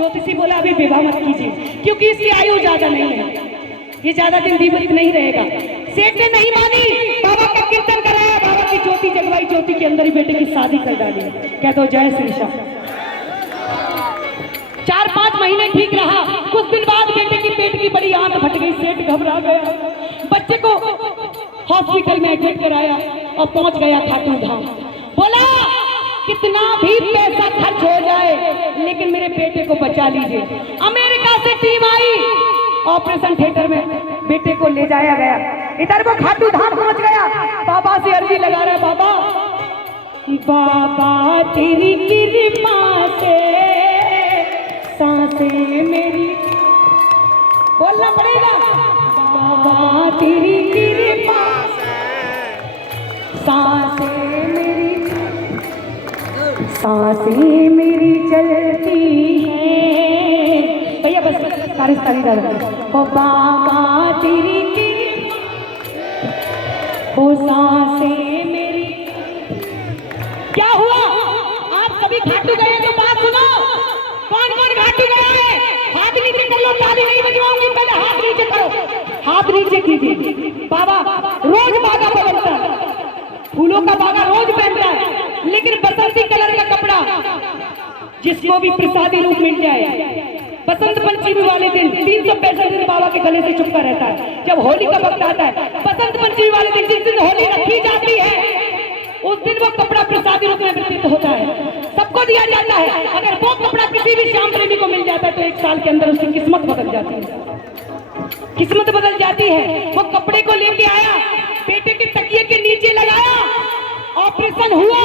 ज्योतिषी बोला अभी विवाह मत कीजिए क्योंकि इसकी आयु ज्यादा नहीं है, ये ज्यादा दिन जीवित नहीं रहेगा। सेठ ने नहीं मानी, बाबा का कीर्तन कराया, बाबा की ज्योति जगवाई, ज्योति के अंदर ही बेटे की शादी कर डाली। कह दो जय श्री श्याम। 4-5 महीने ठीक रहा, कुछ दिन बाद बेटे की पेट की बड़ी आंत फट गई, सेठ घबरा गया, बच्चे को हॉस्पिटल में एडमिट कराया और पहुंच गया खाटू धाम। बोला कितना भी पैसा खर्च हो जाए लेकिन मेरे बेटे को बचा लीजिए। अमेरिका से टीम आई, ऑपरेशन थिएटर में बेटे को ले जाया गया। इधर वो खाटू धाम पहुंच गया, बाबा से अर्जी लगा रहा है, बाबा बाबा तेरी कृपा से सांसें मेरी, बोलना पड़ेगा, बाबा तेरी कृपा सांसें मेरी चलती है। भैया बस सारे ओ बाबा तेरी कृपा ओ सांसें मेरी। क्या हुआ? आप कभी घाटू गए तो बात सुनो, कौन कौन घाटू गया है? हाथ नीचे कर लो, ताली नहीं बजवाऊंगी, पहले हाथ नीचे करो, हाथ नीचे कीजिए। बाबा रोज बागा बदलता है, फूलों का बागा रोज पहनता है, लेकिन बसंती कलर का कपड़ा जिसको भी प्रसादी रूप मिल जाए, बसंत पंचमी वाले दिन 365 दिन बाबा के गले से चुपका रहता है। जब होली का वक्त आता है, बसंत पंचमी वाले दिन, जिस दिन होली रखी जाती है, उस दिन वो कपड़ा प्रसादी रूप में वितरित होता है, सबको दिया जाता है। अगर वो कपड़ा किसी भी श्याम प्रेमी को मिल जाता है तो 1 साल के अंदर उसकी किस्मत बदल जाती है, किस्मत बदल जाती है। वो कपड़े को लेके आया, बेटे के तकिए के नीचे लगाया, ऑपरेशन हुआ,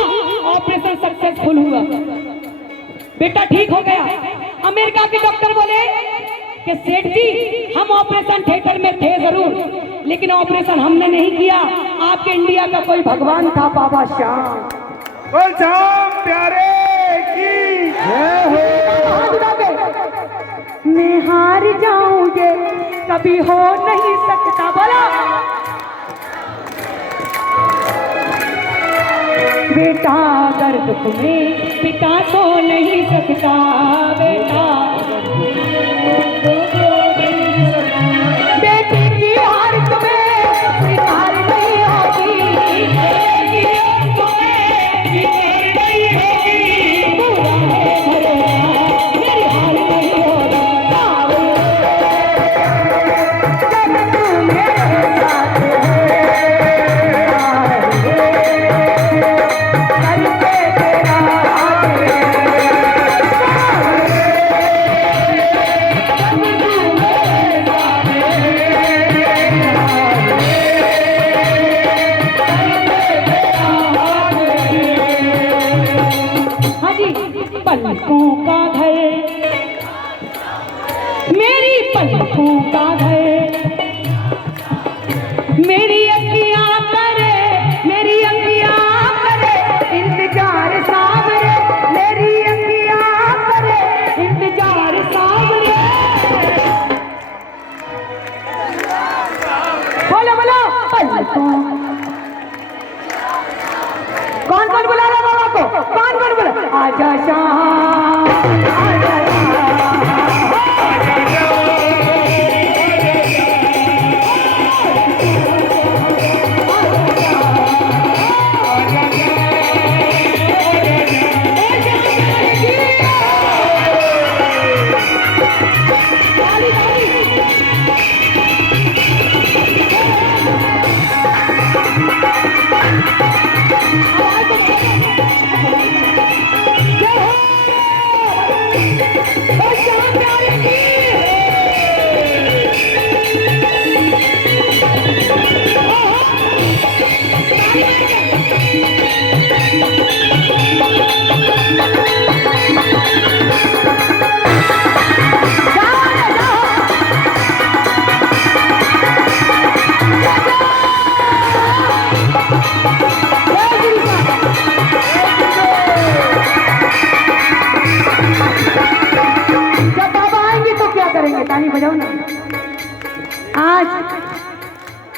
ऑपरेशन सक्सेसफुल हुआ, बेटा ठीक हो गया। अमेरिका के डॉक्टर बोले कि सेठ जी हम ऑपरेशन थिएटर में थे जरूर, लेकिन ऑपरेशन हमने नहीं किया, आपके इंडिया का कोई भगवान था, बाबा श्याम। बोल श्याम प्यारे की जय हो। मैं हार जाऊंगे कभी हो नहीं सकता, बोला बेटा अगर दुख में पिता तो नहीं सकता, बेटा बेटे की हार तुम्हें स्वीकार नहीं होगी, मेरी हार नहीं होगी। पलकों का घर, मेरी पलकों का घर, मेरी अखियां करे, मेरी अखियां करे इंतजार सावरे, मेरी अखियां करे इंतजार सावरे। बोलो बोलो पलकों। कौन कौन बुला रहा बाबा को? कौन कौन बुला? आजा श्याम, आजा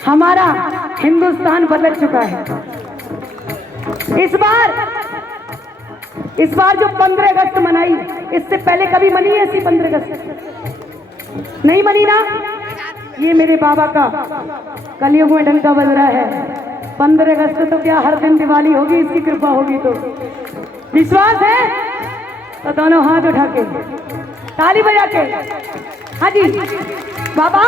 हमारा हिंदुस्तान बदल चुका है। इस बार इस बार जो 15 अगस्त मनाई, इससे पहले कभी मनी है ऐसी 15 अगस्त? नहीं मनी ना। ये मेरे बाबा का कलयुग में डंका बज रहा है। 15 अगस्त तो क्या हर दिन दिवाली होगी, इसकी कृपा होगी तो। विश्वास है तो दोनों हाथ उठा के ताली बजा के, हाँ जी बाबा।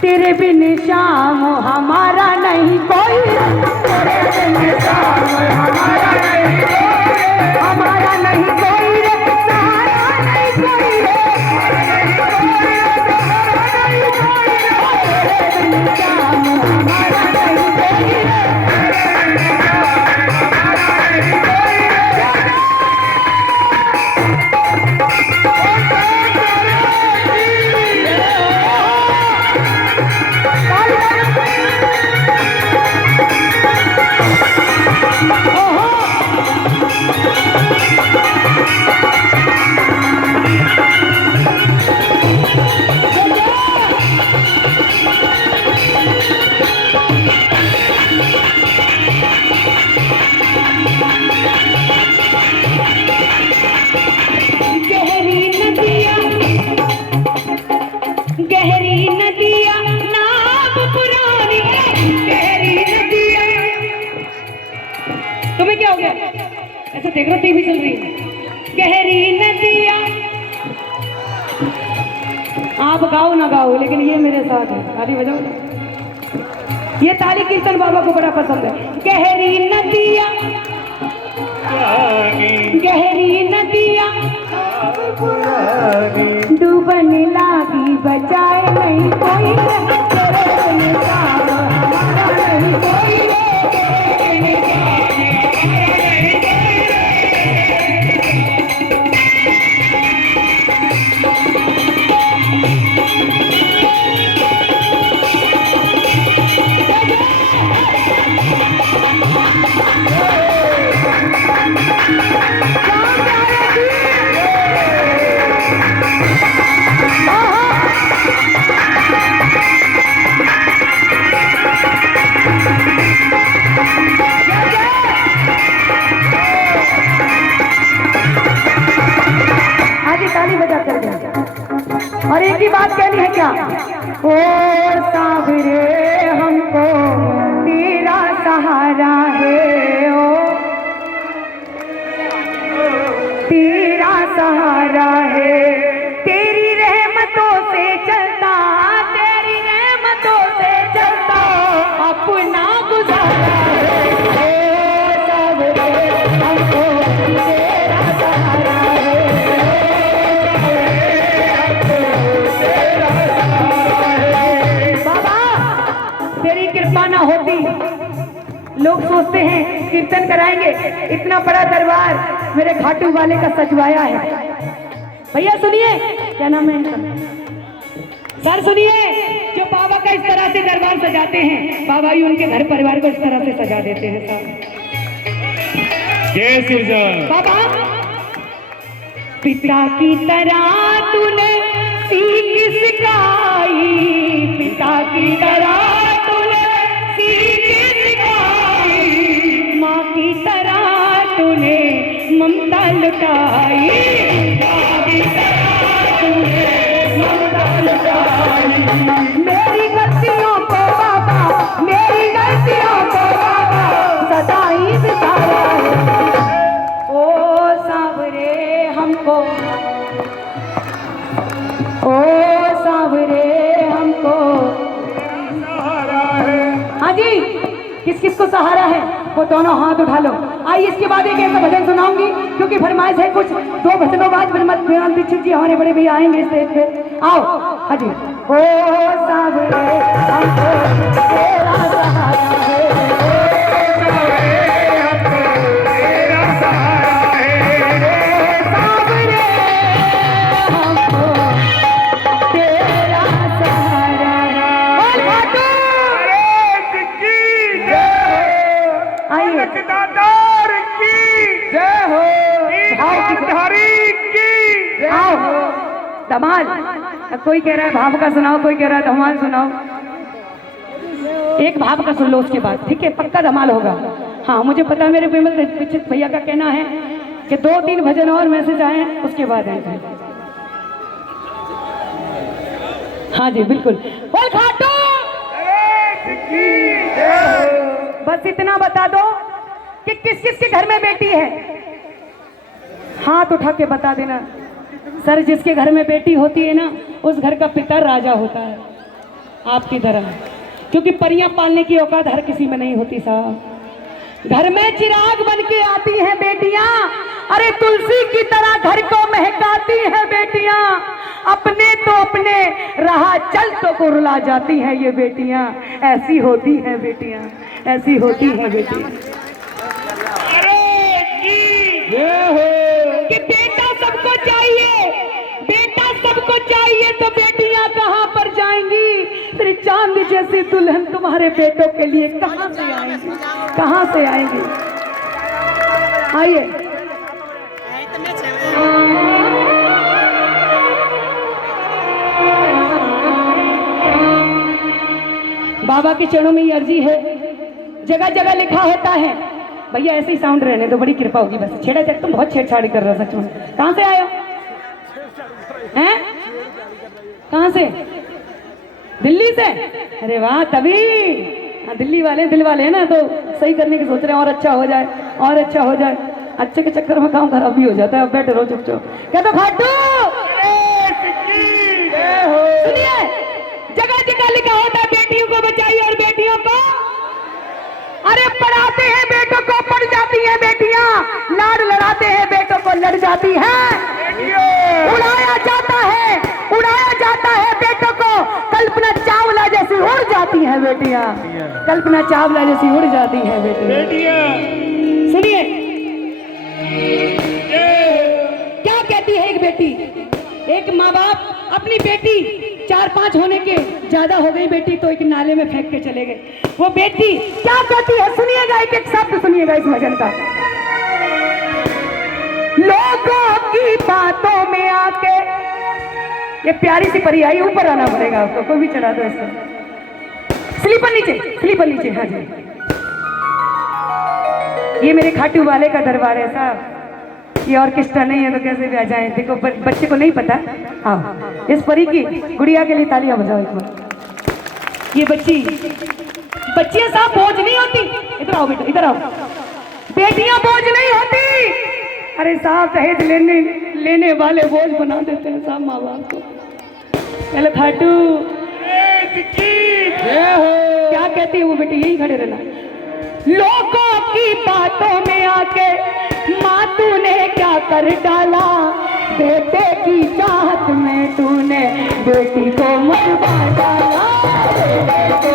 तेरे बिन शाम हमारा नहीं कोई, तेरे बिन शाम हमारा नहीं कोई, हमारा नहीं कोई रे, सहारा नहीं कोई रे, तेरे बिन शाम हमारा नहीं कोई रे। गहरी नदिया नाव पुरानी, गहरी नदिया। तुम्हें क्या हो गया? ऐसा देख रहा टीवी चल रही है। गहरी नदिया, आप गाओ ना गाओ, लेकिन ये मेरे साथ है। ताली बजाओ। ये ताली कीर्तन बाबा को बड़ा पसंद है। गहरी नदिया, गहरी नदिया डूबन लागी, बचाए नहीं कोई, तेरे बिन शाम हमारा नहीं कोई। और एक ही बात कहनी है क्या? ओ सावरे हमको तेरा सहारा है, ओ तेरा सहारा है, तेरी रहमतों से चलता, तेरी रहमतों से चलता अपना गुजारा है। ओ सावरे हमको तेरा सहारा है, ना होती। लोग सोचते हैं कीर्तन कराएंगे, इतना बड़ा दरबार मेरे खाटू वाले का सजवाया है। भैया सुनिए, क्या नाम है इनका? सर सुनिए, जो बाबा का इस तरह से दरबार सजाते हैं, बाबा ही उनके घर परिवार को इस तरह से सजा देते हैं। सर बाबा, पिता की तरह तूने सीख सिखाई, पिता की तरह ममता लुटाई, मेरी गलतियों को बाबा, मेरी गलतियों को बाबा सदा ही सितारा है। ओ सावरे हमको, ओ सावरे हमको सहारा है। हाँ जी, किस किस को सहारा है वो दोनों हाथ उठा लो। आइए इसके बाद एक ऐसा भजन सुनाऊंगी, क्योंकि फरमाइश है कुछ। 2 भजनों बाद विनोद दीक्षित जी हमारे बड़े भैया आएंगे स्टेज पे। आओ। हाँ जी। ओ सावरे हमको तेरा सहारा है, ओ सावरे हमको तेरा सहारा है, सावरे हमको तेरा सहारा है। आइए दातार की जय हो, धारी की जय हो। धमाल, कोई कह रहा है भाव का सुनाओ, कोई कह रहा है धमाल सुनाओ। एक भाव का सुन लो उसके बाद, ठीक है? पक्का धमाल होगा। हाँ मुझे पता है, मेरे विमल दीक्षित भैया का कहना है कि 2-3 भजन और मैसेज आए उसके बाद आएंगे। हाँ जी बिल्कुल। बोल खाटू। बस इतना बता दो कि किस किस के घर में बेटी है, हाथ उठा के बता देना। सर जिसके घर में बेटी होती है ना, उस घर का पिता राजा होता है आपकी तरह, क्योंकि परियां पालने की औकात हर किसी में नहीं होती साहब। घर में चिराग बन के आती हैं बेटियां, अरे तुलसी की तरह घर को महकाती हैं बेटियां। अपने तो अपने रहा चल तो रुला जाती हैं ये बेटियां। ऐसी होती हैं बेटियां, ऐसी होती हैं बेटियां। कि बेटा सबको चाहिए, बेटा सबको चाहिए, तो बेटियां कहां पर जाएंगी? फिर चांद जैसी दुल्हन तुम्हारे बेटों के लिए कहां से आएंगी, कहां से आएंगी? आइए बाबा के चरणों में ये अर्जी है, जगह जगह लिखा होता है। भैया ऐसे ही साउंड रहने तो बड़ी कृपा होगी। बस छेड़ा चक, तुम बहुत छेड़छाड़ी कर रहे हो सच में। कहां से आए हो? हैं? कहां से? दिल्ली से? अरे वाह, तभी दिल्ली वाले दिल वाले हैं ना, तो सही करने की सोच रहे हैं, और अच्छा हो जाए, और अच्छा हो जाए। अच्छे के चक्कर में काम खराब भी हो जाता है। अब बैठे रहो चुपचाप। क्या तो खाटू। सुनिए, जगह जगह लिखा होता है बेटियों को बचाइए और बेटियों को, अरे पढ़ाते हैं बेटों को पढ़ जाती हैं बेटियां, लाड लड़ाते हैं बेटों को लड़ जाती हैं। उड़ाया जाता है बेटों को, कल्पना चावला जैसी उड़ जाती हैं बेटियां, कल्पना चावला जैसी उड़ जाती हैं बेटियां। सुनिए क्या कहती है एक बेटी, एक माँ बाप अपनी बेटी 4-5 होने के ज्यादा हो गई बेटी तो एक नाले में फेंक के चले गए। वो बेटी क्या कहती है, सुनिएगा, एक एक शब्द सुनिएगा इस भजन का। लोगों की बातों में आके, ये प्यारी सी परी आई, ऊपर आना पड़ेगा आपको, कोई भी चला दो इसको। स्लीपर नीचे, स्लीपर नीचे। हाँ जी, ये मेरे खाटू वाले का दरबार है साहब, ये ऑर्केस्ट्रा नहीं है तो कैसे भी आ जाए। देखो बच्चे को नहीं पता। हाँ, इस परी की गुड़िया के लिए तालियां बजाओ एक बार। ये बच्चियां साहब बोझ नहीं होती। इधर आओ बेटा, इधर आओ। बेटियां बोझ नहीं होती। अरे साहब दहेज लेने वाले बोझ बना देते हैं साहब माँ बाप को। चलो खाटू क्या कहती है वो बेटी, यही खड़े रहना। लोगों की बातों में आके माँ तूने क्या कर डाला, बेटे की चाहत में तूने बेटी को मरवा डाला, बेटी को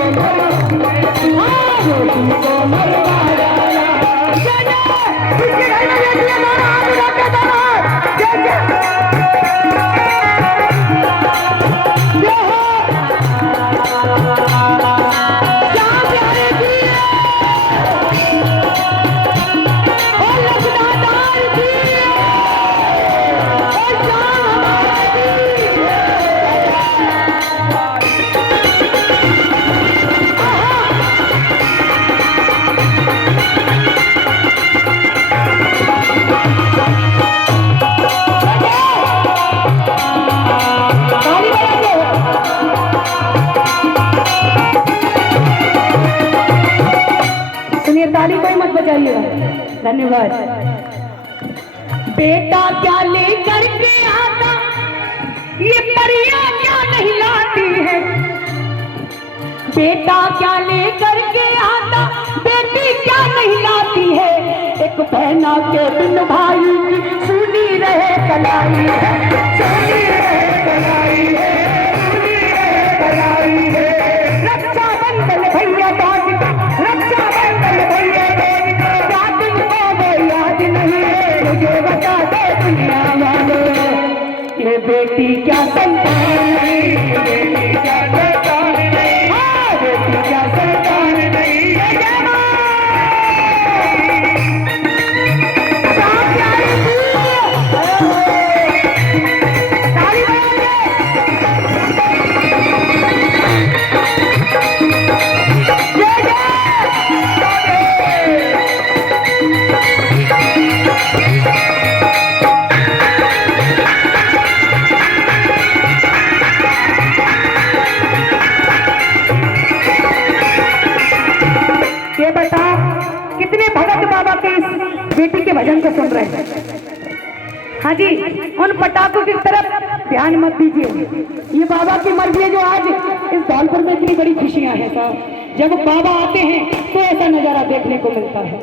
मरवा डाला। ताली कोई मत बजाइएगा, धन्यवाद। बेटा क्या लेकर के आता, ये परियां क्या नहीं लाती है, बेटा क्या लेकर के आता, बेटी क्या नहीं लाती है। एक बहना के बिन भाई की सुनी रहे कलाई है, सुनी रहे कलाई है, सुनी रहे कलाई है। रक्षा बंधन भैया बाज का, रक्षा बंधन भैया बाज का, क्या तुमको वो याद नहीं है, मुझे बता दो दुनिया वालों, ये बेटी क्या संतान नहीं, बेटी क्या संतान नहीं, हाँ बेटी क्या संतान नहीं। हाँ जी, उन पटाखों की तरफ ध्यान मत दीजिए। ये बाबा की मर्जी है जो आज इस धौलपुर में इतनी बड़ी खुशियां हैं साहब। जब बाबा आते हैं तो ऐसा नजारा देखने को मिलता है।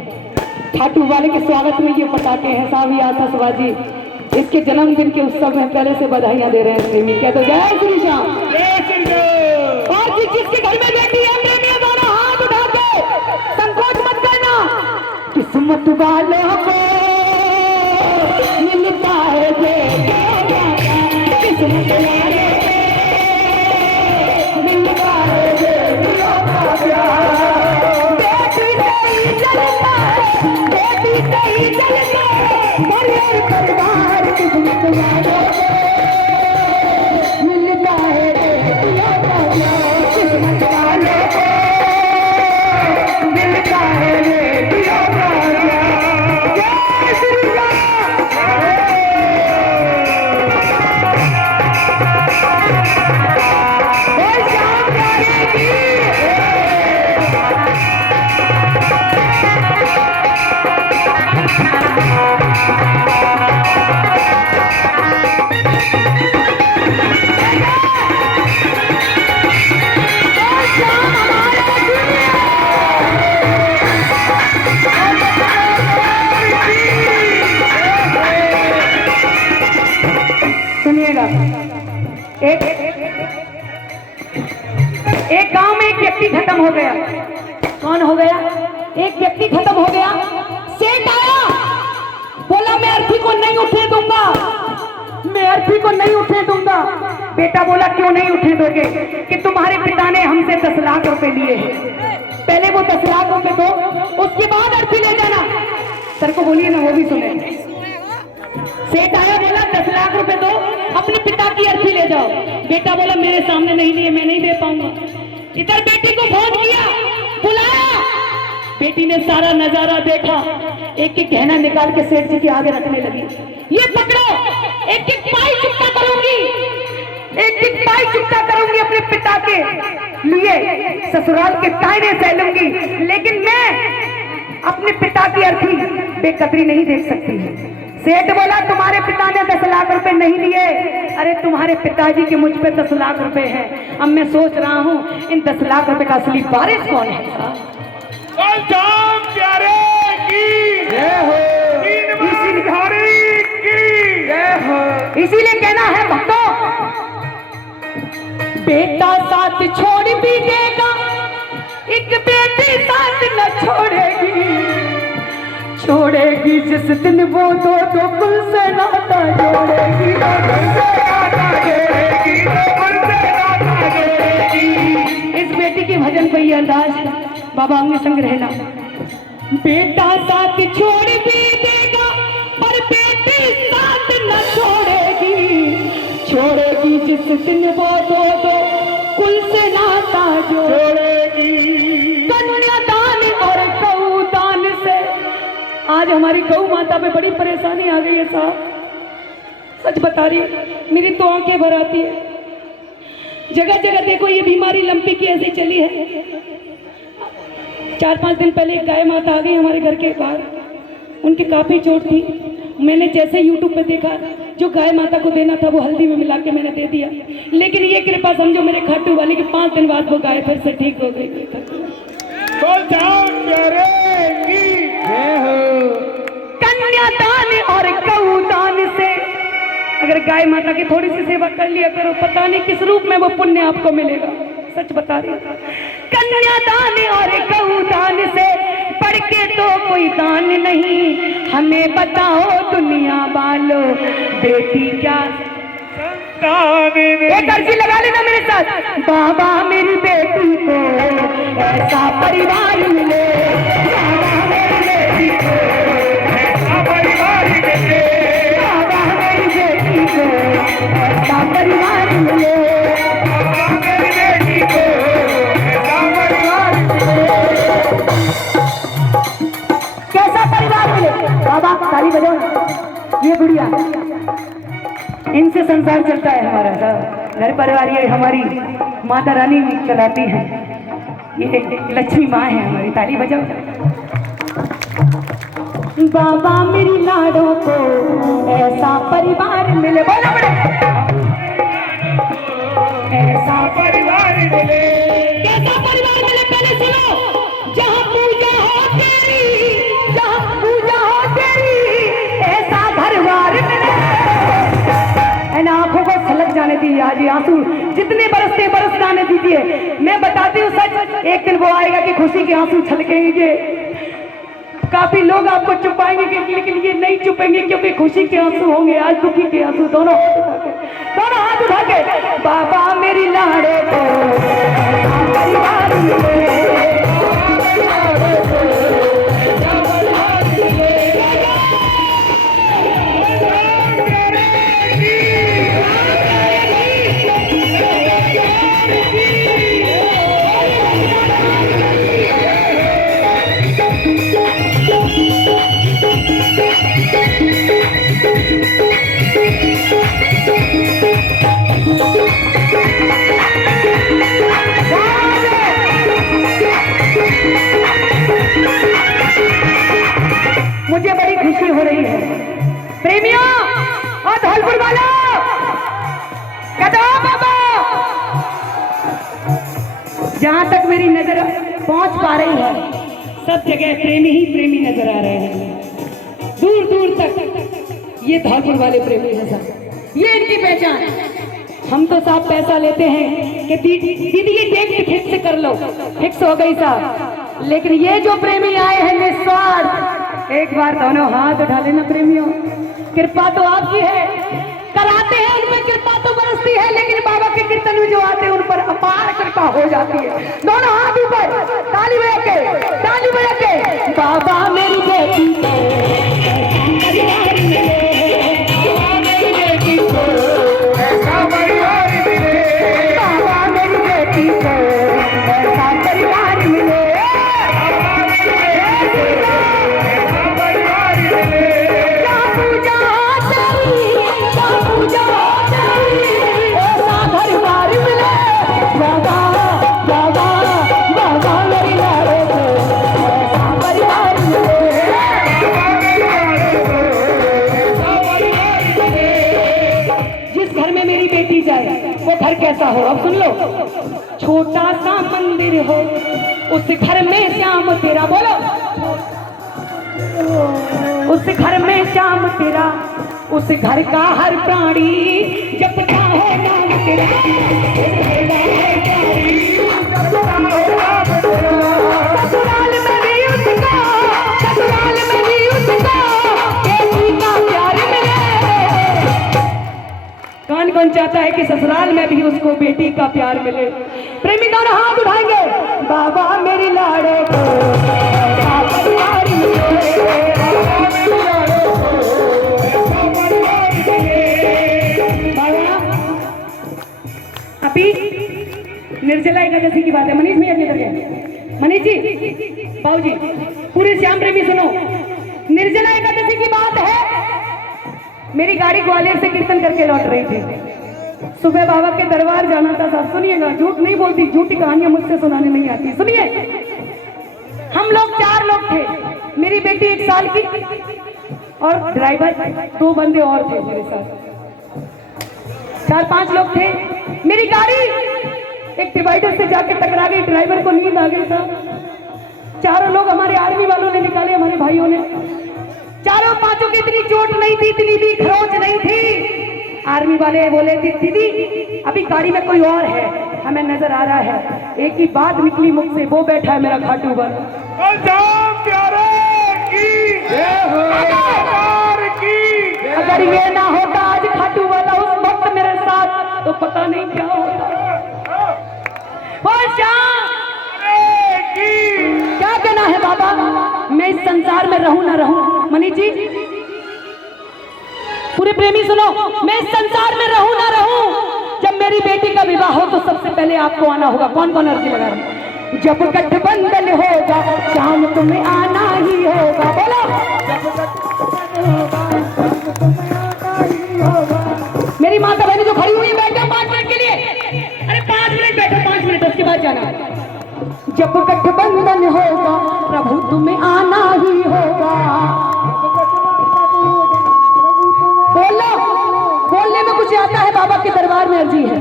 खाटू वाले के स्वागत में ये पटाखे हैं साहब, ये आतशबाजी। इसके जन्मदिन के उत्सव में पहले से बधाइयां दे रहे हैं प्रेमी। क्या तो जय श्री श्याम। और जिसके घर में बेटी है प्रेमी दोनों हाथ उठा के संकोच मत करना। किस्मत वालों को मिलता है किस्मत वालों को मिलता है बेटी सही चलता है, बेटी सही चलता है परिवार किस्मत वालों को मिलता है किस्मत वालों को मिलता है एक गांव में एक व्यक्ति खत्म हो गया। कौन हो गया? एक व्यक्ति खत्म हो गया। सेठ आया, बोला मैं अर्थी को नहीं उठने दूंगा, मैं अर्थी को नहीं उठने दूंगा। बेटा बोला क्यों नहीं उठने दोगे? कि तुम्हारे पिता ने हमसे 10 लाख रुपए लिए हैं, पहले वो 10 लाख रुपए दो, उसके बाद अर्थी ले जाना। सर को बोलिए ना, वो भी सुने। सेठ आया, बोला 10 लाख रुपए दो, अपने पिता की अर्थी ले जाओ। बेटा बोला मेरे सामने नहीं लिए, मैं नहीं दे पाऊंगा। इधर बेटी को फोन किया, बुलाया। बेटी ने सारा नजारा देखा, एक एक गहना निकाल के सेठ जी के आगे रखने लगी। ये पकड़ो, एक एक पाई चुकता करूंगी, एक एक पाई चुकता करूंगी अपने पिता के लिए, ससुराल के तायने सहलूंगी, लेकिन मैं अपने पिता की अर्थी बेकदरी नहीं देख सकती। सेठ बोला तुम्हारे पिता ने 10 लाख रुपए नहीं दिए। अरे तुम्हारे पिताजी के मुझ पे 10 लाख रुपए हैं। अब मैं सोच रहा हूँ इन 10 लाख रुपए का असली वारिस कौन है? प्यारे की जय हो, की जय हो। इसीलिए कहना है भक्तों, बेटा साथ छोड़ भी देगा, एक बेटी साथ न छोड़ेगी। छोड़ेगी जिस दिन वो दो कुल से नाता जोड़ेगी, इस बेटी के भजन को ये अंदाज बाबा हमने संग रहना। बेटा साथ छोड़ भी देगा पर बेटी साथ न छोड़ेगी। छोड़ेगी जिस दिन वो दो कुल से नाता जोड़ेगी। कन्यादान और गौदान से आज हमारी गौ माता पे बड़ी परेशानी आ गई है साहब। सच बता रही, मेरी तो आंखें भर आती है। जगह जगह देखो ये बीमारी लंपी की ऐसी चली है। 4-5 दिन पहले एक गाय माता आ गई हमारे घर के बाहर, उनकी काफी चोट थी। मैंने जैसे YouTube पे देखा, जो गाय माता को देना था वो हल्दी में मिला के मैंने दे दिया। लेकिन ये कृपा समझो मेरे खाटू वाले की 5 दिन बाद वो गाय फिर से ठीक हो गई। कन्यादान और गौदान से अगर गाय माता की थोड़ी सी सेवा कर लिया करो, पता नहीं किस रूप में वो पुण्य आपको मिलेगा। सच बता रही, कन्यादान और गौदान से बढ़ के तो कोई दान नहीं। हमें बताओ दुनिया वालों, बेटी क्या एक अर्जी लगा लेना मेरे साथ। बाबा मेरी बेटी को ऐसा परिवार मिले, बाबा मेरी बेटी को ऐसा परिवार मिले, बाबा मेरी बेटी को ऐसा परिवार मिले, बाबा मेरी बेटी को ऐसा परिवार मिले। कैसा परिवार मिले? बाबा ताली बजाओ। ये गुड़िया, इनसे संसार चलता है हमारा साहब। घर परिवार ये हमारी माता रानी चलाती है, ये लक्ष्मी माँ है हमारी। ताली बजाओ। बाबा मेरी लाडों को ऐसा मिले, बोलो बड़े ऐसा परिवार मिले, कैसा परिवार मिले पहले सुनो। जहाँ पूजा हो तेरी, जहाँ पूजा हो तेरी, ऐसा घरवार मिले। इन आंखों को छलक जाने दीजिए, आज ये आंसू जितने बरसते बरस जाने दीजिए। मैं बताती हूँ सच, एक दिन वो आएगा कि खुशी के आंसू छलकेंगे। काफी लोग आपको छुपाएंगे लेकिन ये नहीं छुपेंगे, क्योंकि खुशी के आंसू होंगे, आज दुखी के आंसू। दोनों हाथ उठा के बाबा मेरी लाड़े को परिवार मिले। मुझे बड़ी खुशी हो रही है प्रेमियों और धौलपुर वालों, कहते हो बाबा। जहां तक मेरी नजर पहुंच पा रही है, सब जगह प्रेमी ही प्रेमी नजर आ रहे हैं, दूर दूर तक। ये धौलपुर वाले प्रेमी हैं सब, ये इनकी पहचान है। हम तो साहब पैसा लेते हैं कि दीदी ये डेट फिक्स कर लो, फिक्स हो गई साहब। लेकिन ये जो प्रेमी आए हैं निस्वार्थ, एक बार दोनों हाथ उठा लेना प्रेमियों। कृपा तो आपकी है, कराते हैं उनमें कृपा तो बरसती है, लेकिन बाबा के कीर्तन में जो आते हैं उन पर अपार कृपा हो जाती है। दोनों हाथ ऊपर, ताली बजा के, ताली बजा के। बाबा मेरी बेटी ऐसा परिवार मिले, बाबा मेरी बेटी को ऐसा परिवार मिले। कैसा हो अब सुन लो। छोटा सा मंदिर हो उस घर में श्याम तेरा, बोलो उस घर में श्याम तेरा, उस घर का हर प्राणी जपता है नाम तेरा। ससुराल में भी उसका, ससुराल में भी उसका बेटी का प्यार मिले। कौन कौन चाहता है कि ससुराल में भी उसको बेटी का प्यार मिले? प्रेमी दोनों हाथ उठाएंगे। बाबा मेरी लाड़े को प्यार मिले। अभी निर्जला एकादशी की बात है। मनीष भैया किधर गए? मनीष जी, बाबू जी, पूरे श्याम प्रेमी सुनो। निर्जला एकादशी की बात है। मेरी गाड़ी ग्वालियर से कीर्तन करके लौट रही थी। सुबह बाबा के दरबार जाना था साहब। सुनिएगा, झूठ नहीं बोलती, झूठी कहानियां मुझसे सुनाने नहीं आती। सुनिए, हम लोग 4 लोग थे। मेरी बेटी 1 साल की और ड्राइवर 2 बंदे और थे मेरे साथ। 4-5 लोग थे। मेरी गाड़ी एक डिवाइडर से जाके टकरा गई। ड्राइवर को नींद आ गई साहब। 4 लोग हमारे आर्मी वालों ने निकाले, हमारे भाइयों ने। 4-5 की इतनी चोट नहीं थी, इतनी भी खरोच नहीं थी। आर्मी वाले बोले थे दीदी अभी गाड़ी में कोई और है, हमें नजर आ रहा है। एक ही बात निकली मुख से, वो बैठा है मेरा खाटू बर। अगर ये ना होता आज खाटू वाला उस वक्त मेरे साथ, तो पता नहीं क्या होता। क्या कहना है बाबा? मैं इस संसार में रहूं ना रहूं, मनीष जी पूरे प्रेमी सुनो, मैं इस संसार में रहूं ना रहूं, जब मेरी बेटी का विवाह हो तो सबसे पहले आपको आना होगा। कौन कौन अर्जी लगा रहा है? जब गठबंधन होगा शाम तुम्हें आना ही होगा। बोलो मेरी माता बहनी जो खड़ी हुई बैठो 5 मिनट के लिए। अरे 5 मिनट बैठो, 5 मिनट, उसके बाद जाना। जब गठबंधन होगा प्रभु तुम्हें आना ही होगा। बोलो बोलो मुझे आता है बाबा के दरबार में अर्जी है,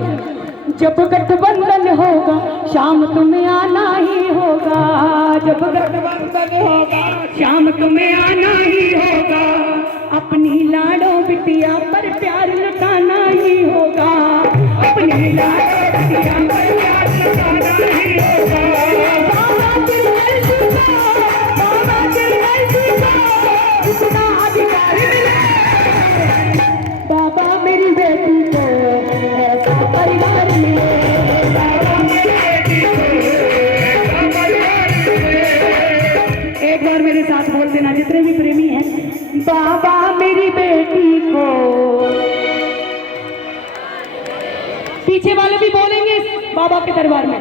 जब गठबंधन होगा शाम तुम्हें आना ही होगा, जब गठबंधन होगा शाम तुम्हें आना ही होगा, अपनी लाडो बिटिया पर प्यार लुटाना ही होगा, अपनी लाडो बिटिया पर प्यार लुटाना ही होगा। बाबा दिल में सीखो, बाबा दिल में सीखो, इतना अधिकार मिले, बाबा मेरी बेटी को ऐसा परिवार मिले, बाबा मेरी बेटी को ऐसा परिवार मिले। एक बार मेरे साथ बोल देना जितने भी प्रेमी हैं, बाबा मेरी बेटी को। पीछे वाले भी बोलेंगे बाबा के दरबार में।